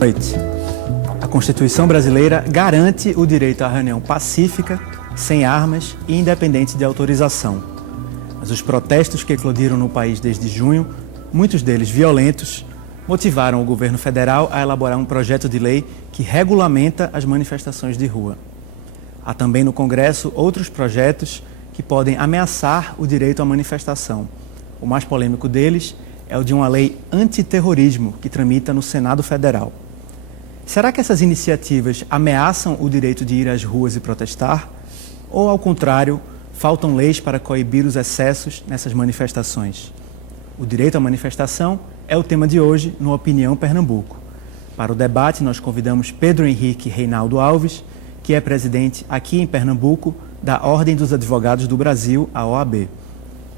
Noite. A Constituição brasileira garante o direito à reunião pacífica, sem armas e independente de autorização. Mas os protestos que eclodiram no país desde junho, muitos deles violentos, motivaram o governo federal a elaborar um projeto de lei que regulamenta as manifestações de rua. Há também no Congresso outros projetos que podem ameaçar o direito à manifestação. O mais polêmico deles é o de uma lei antiterrorismo que tramita no Senado Federal. Será que essas iniciativas ameaçam o direito de ir às ruas e protestar? Ou, ao contrário, faltam leis para coibir os excessos nessas manifestações? O direito à manifestação é o tema de hoje no Opinião Pernambuco. Para o debate, nós convidamos Pedro Henrique Reinaldo Alves, que é presidente aqui em Pernambuco da Ordem dos Advogados do Brasil, a OAB.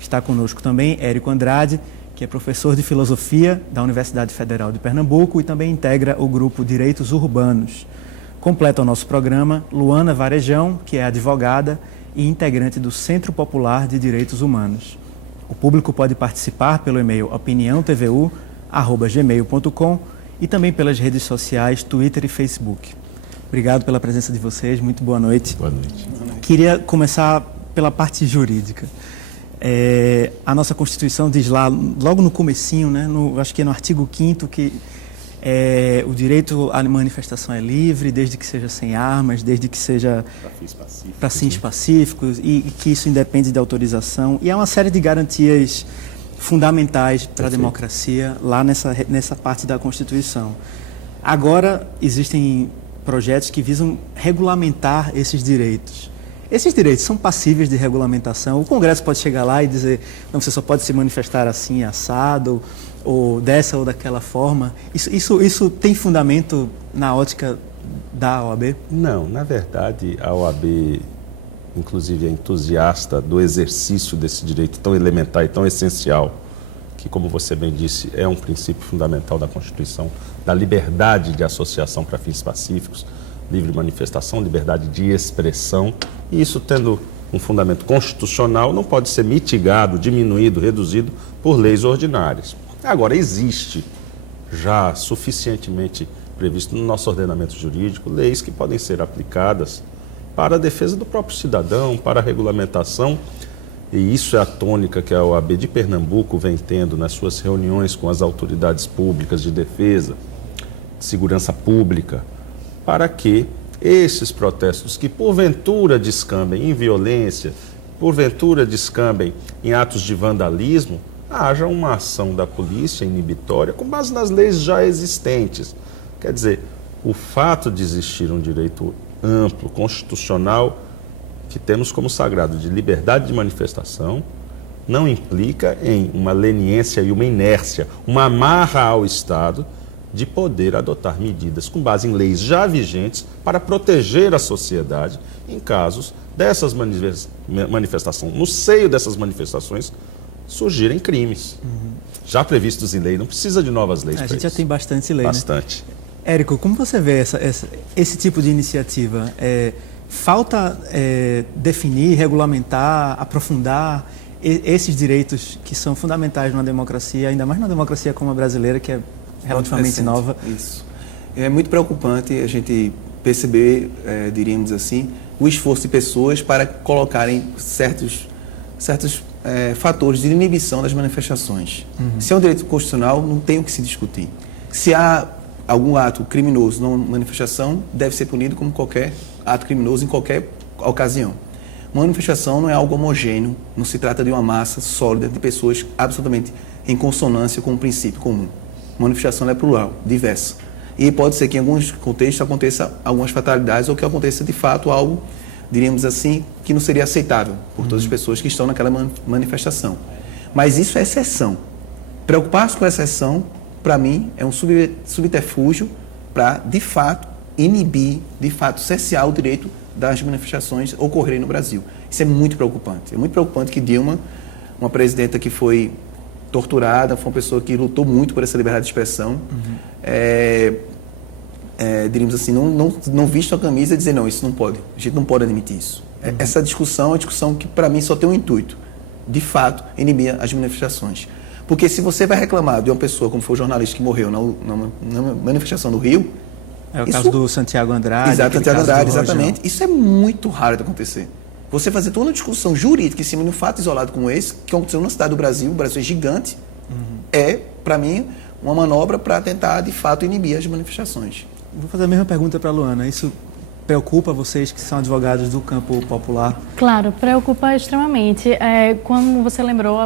Está conosco também Érico Andrade, que é professor de Filosofia da Universidade Federal de Pernambuco e também integra o grupo Direitos Urbanos. Completa o nosso programa Luana Varejão, que é advogada e integrante do Centro Popular de Direitos Humanos. O público pode participar pelo e-mail opiniãotvu@gmail.com e também pelas redes sociais Twitter e Facebook. Obrigado pela presença de vocês, muito boa noite. Boa noite. Queria começar pela parte jurídica. A nossa Constituição diz lá, logo no comecinho, né, acho que é no artigo 5º, que o direito à manifestação é livre, desde que seja sem armas, desde que seja para fins pacíficos e que isso independe de autorização. E há uma série de garantias fundamentais para a democracia lá nessa parte da Constituição. Agora, existem projetos que visam regulamentar esses direitos. Esses direitos são passíveis de regulamentação? O Congresso pode chegar lá e dizer, não, você só pode se manifestar assim, assado, ou dessa ou daquela forma. Isso tem fundamento na ótica da OAB? Não, na verdade, a OAB, inclusive, é entusiasta do exercício desse direito tão elementar e tão essencial, que, como você bem disse, é um princípio fundamental da Constituição, da liberdade de associação para fins pacíficos, livre manifestação, liberdade de expressão, e isso tendo um fundamento constitucional não pode ser mitigado, diminuído, reduzido por leis ordinárias. Agora, existe já suficientemente previsto no nosso ordenamento jurídico leis que podem ser aplicadas para a defesa do próprio cidadão, para a regulamentação, e isso é a tônica que a OAB de Pernambuco vem tendo nas suas reuniões com as autoridades públicas de defesa, de segurança pública, para que esses protestos que porventura descambem em violência, porventura descambem em atos de vandalismo, haja uma ação da polícia inibitória com base nas leis já existentes. Quer dizer, o fato de existir um direito amplo, constitucional, que temos como sagrado de liberdade de manifestação, não implica em uma leniência e uma inércia, uma amarra ao Estado de poder adotar medidas com base em leis já vigentes para proteger a sociedade em casos dessas manifestações, no seio dessas manifestações, surgirem crimes. Já previstos em lei, não precisa de novas leis. A gente já tem bastante lei, bastante. Né? Érico, como você vê esse tipo de iniciativa? Falta definir, regulamentar, aprofundar esses direitos que são fundamentais numa democracia, ainda mais numa democracia como a brasileira, que é relativamente nova. Isso. É muito preocupante a gente perceber, diríamos assim, o esforço de pessoas para colocarem certos fatores de inibição das manifestações. Se é um direito constitucional, não tem o que se discutir. Se há algum ato criminoso numa manifestação, deve ser punido como qualquer ato criminoso em qualquer ocasião. Uma manifestação não é algo homogêneo, não se trata de uma massa sólida de pessoas absolutamente em consonância com um princípio comum. Uma manifestação é plural, diversa. E pode ser que em alguns contextos aconteça algumas fatalidades ou que aconteça de fato algo, diríamos assim, que não seria aceitável por todas as pessoas que estão naquela manifestação. Mas isso é exceção. Preocupar-se com a exceção, para mim, é um subterfúgio para, de fato, inibir, de fato, cessear o direito das manifestações ocorrerem no Brasil. Isso é muito preocupante. É muito preocupante que Dilma, uma presidenta que foi torturada, foi uma pessoa que lutou muito por essa liberdade de expressão, diríamos assim, não vistam a camisa e dizer, não, isso não pode, a gente não pode admitir isso. Essa discussão é uma discussão que, para mim, só tem um intuito, de fato, inibir as manifestações. Porque se você vai reclamar de uma pessoa, como foi o jornalista que morreu na manifestação do Rio... É o caso do Santiago Andrade. Exato, Santiago Andrade, exatamente. Isso é muito raro de acontecer. Você fazer toda uma discussão jurídica em cima de um fato isolado como esse, que aconteceu na cidade do Brasil, o Brasil é gigante, é, para mim, uma manobra para tentar, de fato, inibir as manifestações. Vou fazer a mesma pergunta para a Luana. Isso preocupa vocês que são advogados do campo popular? Claro, preocupa extremamente. Como você lembrou,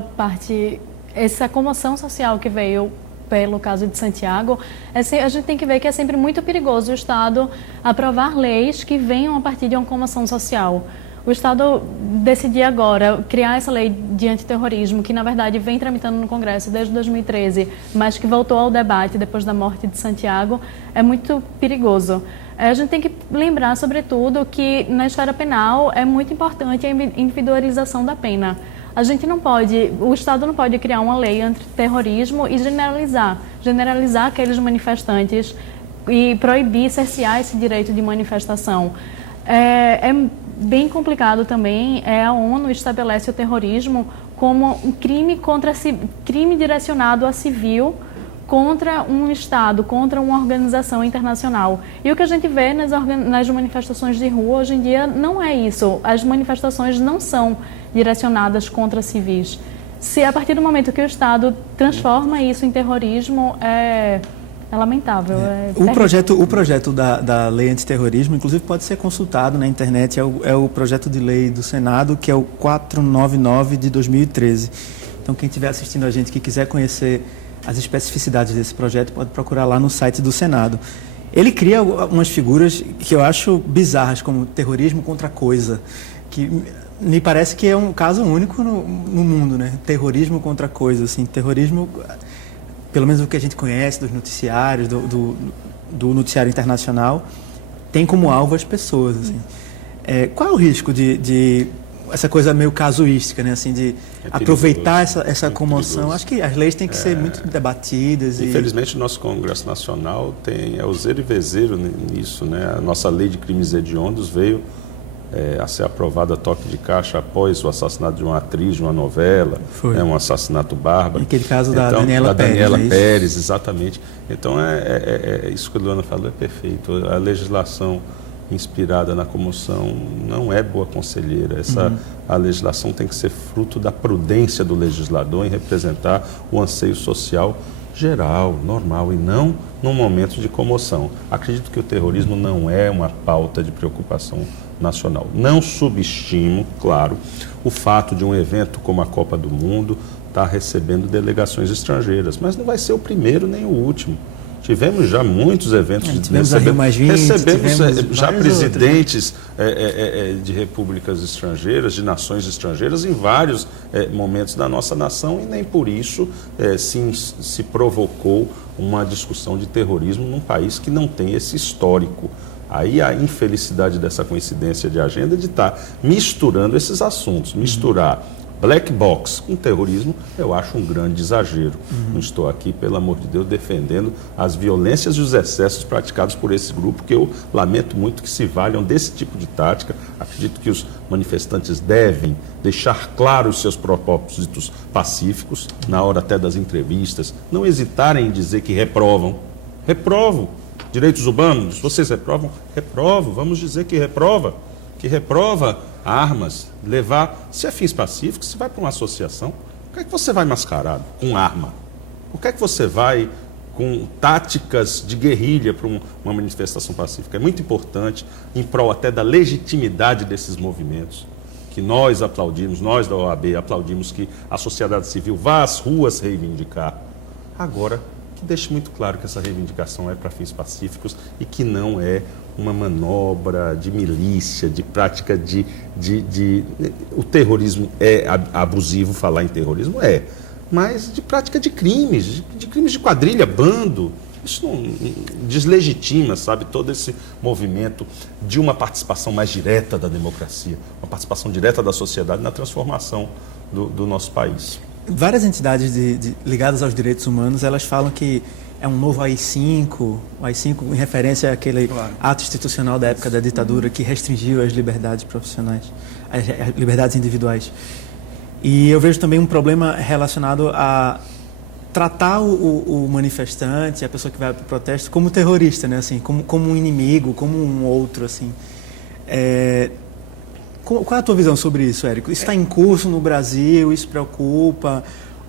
essa comoção social que veio pelo caso de Santiago, a gente tem que ver que é sempre muito perigoso o Estado aprovar leis que venham a partir de uma comoção social. O Estado decidir agora criar essa lei de antiterrorismo, que na verdade vem tramitando no Congresso desde 2013, mas que voltou ao debate depois da morte de Santiago, é muito perigoso. A gente tem que lembrar, sobretudo, que na esfera penal é muito importante a individualização da pena. A gente não pode, o Estado não pode criar uma lei antiterrorismo e generalizar aqueles manifestantes e proibir, cercear esse direito de manifestação. É bem complicado também, a ONU estabelece o terrorismo como um crime direcionado a civil contra um Estado, contra uma organização internacional. E o que a gente vê nas manifestações de rua hoje em dia não é isso. As manifestações não são direcionadas contra civis. Se a partir do momento que o Estado transforma isso em terrorismo, é lamentável. O projeto da lei antiterrorismo, inclusive, pode ser consultado na internet. É o projeto de lei do Senado, que é o 499 de 2013. Então, quem estiver assistindo a gente que quiser conhecer as especificidades desse projeto, pode procurar lá no site do Senado. Ele cria umas figuras que eu acho bizarras, como terrorismo contra coisa, que me parece que é um caso único no mundo, né? Terrorismo contra coisa, assim, terrorismo, pelo menos o que a gente conhece dos noticiários, do noticiário internacional, tem como alvo as pessoas, assim. Qual é o risco de essa coisa meio casuística, né? Assim, de aproveitar essa comoção? Perigoso. Acho que as leis têm que ser muito debatidas. Infelizmente, o nosso Congresso Nacional é o zero e vezeiro nisso, né? A nossa lei de crimes hediondos veio a ser aprovada a toque de caixa após o assassinato de uma atriz de uma novela, um assassinato bárbaro. Naquele caso da Daniela Pérez. Daniela Pérez, exatamente. Então, isso que a Luana falou é perfeito. A legislação inspirada na comoção não é boa conselheira. A legislação tem que ser fruto da prudência do legislador em representar o anseio social geral, normal, e não num momento de comoção. Acredito que o terrorismo não é uma pauta de preocupação nacional. Não subestimo, claro, o fato de um evento como a Copa do Mundo estar recebendo delegações estrangeiras, mas não vai ser o primeiro nem o último. Tivemos já muitos eventos, recebemos já presidentes de repúblicas estrangeiras, de nações estrangeiras, em vários momentos da nossa nação, e nem por isso se provocou uma discussão de terrorismo num país que não tem esse histórico. Aí a infelicidade dessa coincidência de agenda de estar misturando esses assuntos, misturar black box com terrorismo, eu acho um grande exagero. Não estou aqui, pelo amor de Deus, defendendo as violências e os excessos praticados por esse grupo, que eu lamento muito que se valham desse tipo de tática. Acredito que os manifestantes devem deixar claros os seus propósitos pacíficos, na hora até das entrevistas, não hesitarem em dizer que reprovam. Reprovam. Direitos humanos, vocês reprovam? Reprovo, vamos dizer que reprova armas, levar, se é fins pacíficos, se vai para uma associação, por que é que você vai mascarado com arma? Por que é que você vai com táticas de guerrilha para uma manifestação pacífica? É muito importante, em prol até da legitimidade desses movimentos, que nós aplaudimos, nós da OAB aplaudimos que a sociedade civil vá às ruas reivindicar. Agora, que deixe muito claro que essa reivindicação é para fins pacíficos e que não é uma manobra de milícia, de prática o terrorismo é abusivo falar em terrorismo, mas de prática de crimes de quadrilha, bando. Isso não deslegitima, sabe, todo esse movimento de uma participação mais direta da democracia, uma participação direta da sociedade na transformação do nosso país. Várias entidades ligadas aos direitos humanos, elas falam que é um novo AI-5, o AI-5 em referência àquele ato institucional da época da ditadura que restringiu as liberdades profissionais, as liberdades individuais. E eu vejo também um problema relacionado a tratar o manifestante, a pessoa que vai para o protesto, como terrorista, né? Assim, como um inimigo, como um outro, assim. Qual é a tua visão sobre isso, Érico? Isso está em curso no Brasil? Isso preocupa?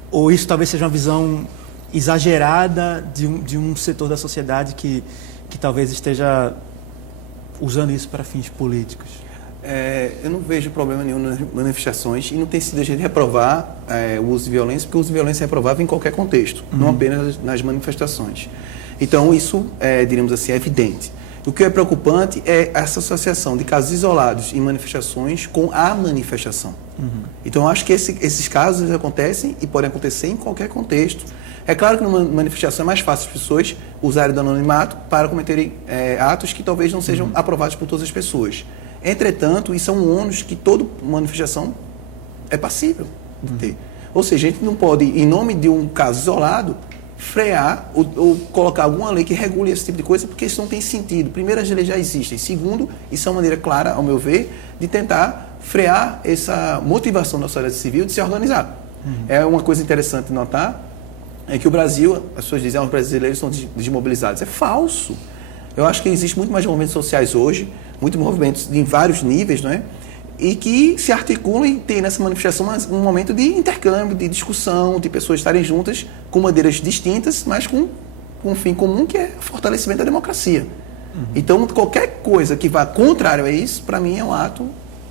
Ou isso talvez seja uma visão exagerada de um setor da sociedade que talvez esteja usando isso para fins políticos? Eu não vejo problema nenhum nas manifestações e não tem sido a gente reprovar o uso de violência, porque o uso de violência é reprovável em qualquer contexto, não apenas nas manifestações. Então, isso, diríamos assim, é evidente. O que é preocupante é essa associação de casos isolados em manifestações com a manifestação. Então, eu acho que esses casos acontecem e podem acontecer em qualquer contexto. É claro que numa manifestação é mais fácil as pessoas usarem do anonimato para cometerem atos que talvez não sejam aprovados por todas as pessoas. Entretanto, isso é um ônus que toda manifestação é passível de ter. Ou seja, a gente não pode, em nome de um caso isolado, frear ou colocar alguma lei que regule esse tipo de coisa, porque isso não tem sentido. Primeiro, as leis já existem. Segundo, isso é uma maneira clara, ao meu ver, de tentar frear essa motivação da sociedade civil de se organizar. É uma coisa interessante notar, é que o Brasil, as pessoas dizem que os brasileiros são desmobilizados. É falso. Eu acho que existe muito mais movimentos sociais hoje, muitos movimentos em vários níveis, não é? E que se articulam e tem nessa manifestação um momento de intercâmbio, de discussão, de pessoas estarem juntas com maneiras distintas, mas com um fim comum, que é o fortalecimento da democracia. Então, qualquer coisa que vá contrário a isso, para mim, é um ato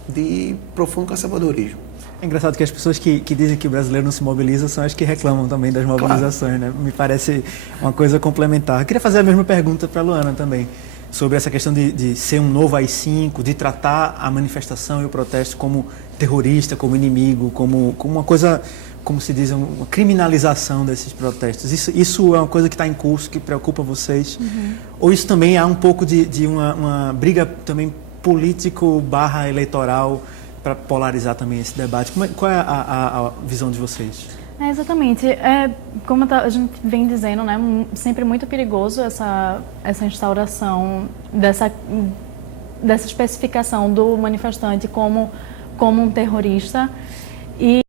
de profundo conservadorismo. É engraçado que as pessoas que dizem que o brasileiro não se mobiliza são as que reclamam também das mobilizações, né? Me parece uma coisa complementar. Eu queria fazer a mesma pergunta para a Luana também, sobre essa questão de ser um novo AI-5, de tratar a manifestação e o protesto como terrorista, como inimigo, como uma coisa, como se diz, uma criminalização desses protestos. Isso é uma coisa que está em curso, que preocupa vocês? Ou isso também há um pouco de uma briga também político/eleitoral para polarizar também esse debate? Qual é a visão de vocês? Exatamente. Como a gente vem dizendo, né, sempre muito perigoso essa instauração dessa especificação do manifestante como um terrorista. E